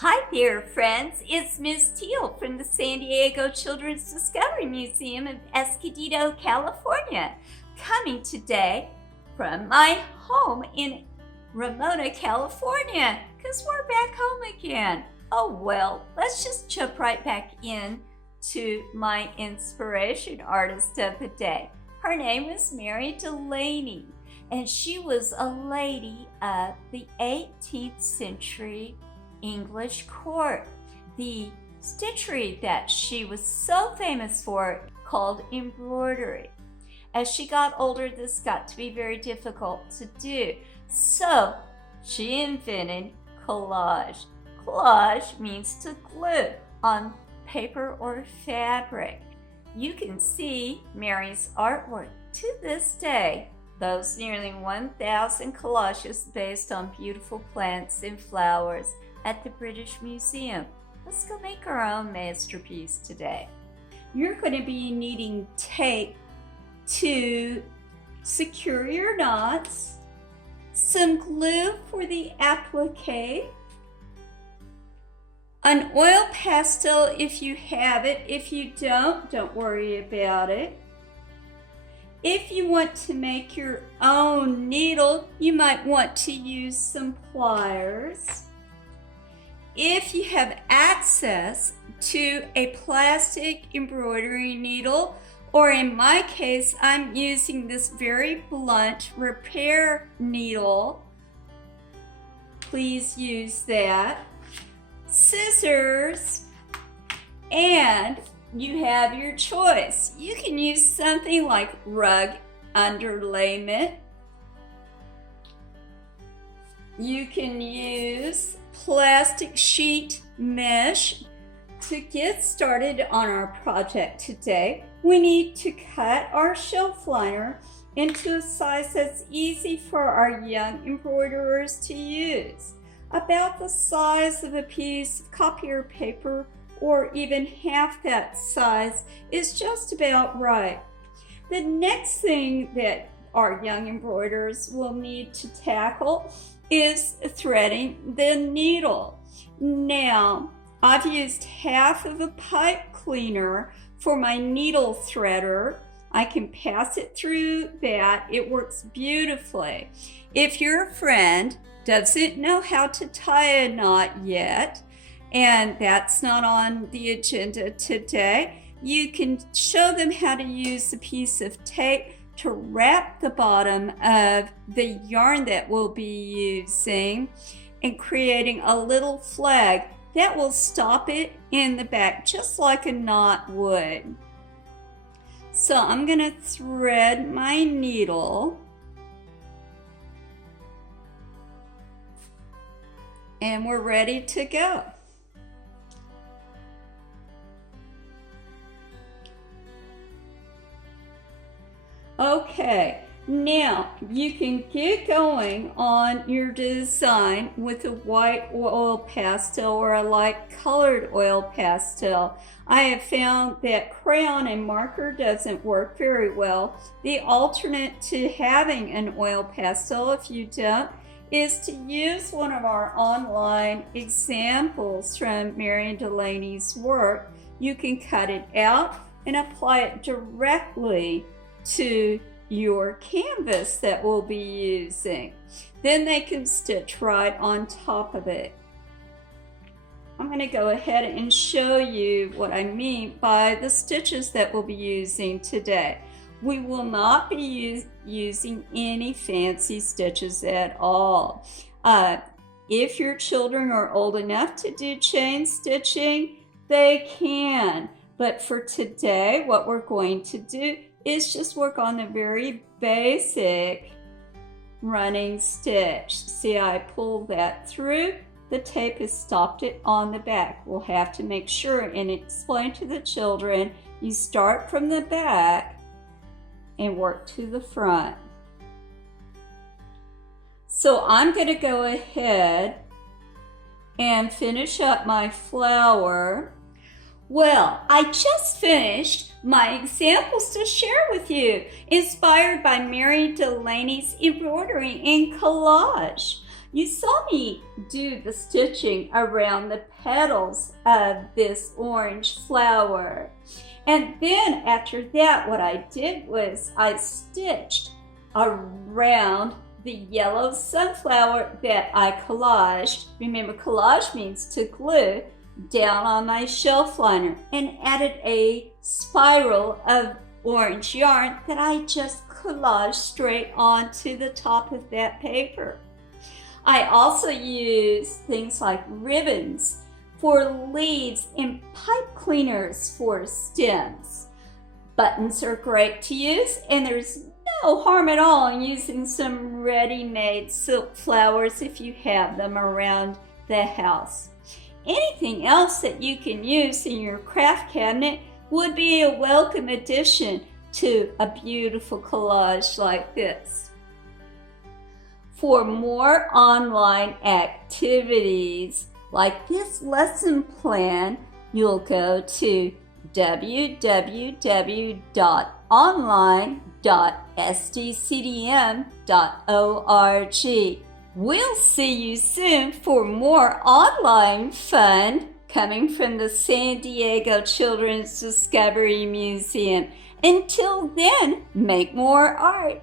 Hi there, friends. It's Ms. Teal from the San Diego Children's Discovery Museum of Escondido, California, coming today from my home in Ramona, California, because we're back home again. Oh well, let's just jump right back in to my inspiration artist of the day. Her name is Mary Delany, and she was a lady of the 18th century English court. The stitchery that she was so famous for called embroidery. As she got older, this got to be very difficult to do. So she invented collage. Collage means to glue on paper or fabric. You can see Mary's artwork to this day. Those nearly 1,000 collages based on beautiful plants and flowers at the British Museum. Let's go make our own masterpiece today. You're going to be needing tape to secure your knots, some glue for the applique, an oil pastel if you have it. If you don't worry about it. If you want to make your own needle, you might want to use some pliers. If you have access to a plastic embroidery needle, or in my case, I'm using this very blunt repair needle, please use that. Scissors, and you have your choice. You can use something like rug underlayment. You can use plastic sheet mesh. To get started on our project today, we need to cut our shelf liner into a size that's easy for our young embroiderers to use. About the size of a piece of copier paper, or even half that size, is just about right. The next thing that our young embroiderers will need to tackle is threading the needle. Now, I've used half of a pipe cleaner for my needle threader. I can pass it through that. It works beautifully. If your friend doesn't know how to tie a knot yet, and that's not on the agenda today, you can show them how to use a piece of tape to wrap the bottom of the yarn that we'll be using, and creating a little flag that will stop it in the back, just like a knot would. So I'm going to thread my needle, and we're ready to go. Okay, now you can get going on your design with a white oil pastel or a light colored oil pastel. I have found that crayon and marker doesn't work very well. The alternate to having an oil pastel, if you don't, is to use one of our online examples from Mary Delany's work. You can cut it out and apply it directly to your canvas that we'll be using. Then they can stitch right on top of it. I'm going to go ahead and show you what I mean by the stitches that we'll be using today. We will not be using any fancy stitches at all. If your children are old enough to do chain stitching, they can. But for today, what we're going to do is just work on the very basic running stitch. See, I pull that through. The tape has stopped it on the back. We'll have to make sure and explain to the children, you start from the back and work to the front. So I'm going to go ahead and finish up my flower. Well, I just finished my examples to share with you, inspired by Mary Delany's embroidery and collage. You saw me do the stitching around the petals of this orange flower. And then after that, what I did was I stitched around the yellow sunflower that I collaged. Remember, collage means to glue down on my shelf liner, and added a spiral of orange yarn that I just collaged straight onto the top of that paper. I also use things like ribbons for leaves and pipe cleaners for stems. Buttons are great to use, and there's no harm at all in using some ready-made silk flowers if you have them around the house. Anything else that you can use in your craft cabinet would be a welcome addition to a beautiful collage like this. For more online activities like this lesson plan, you'll go to www.online.sdcdm.org. We'll see you soon for more online fun coming from the San Diego Children's Discovery Museum. Until then, make more art.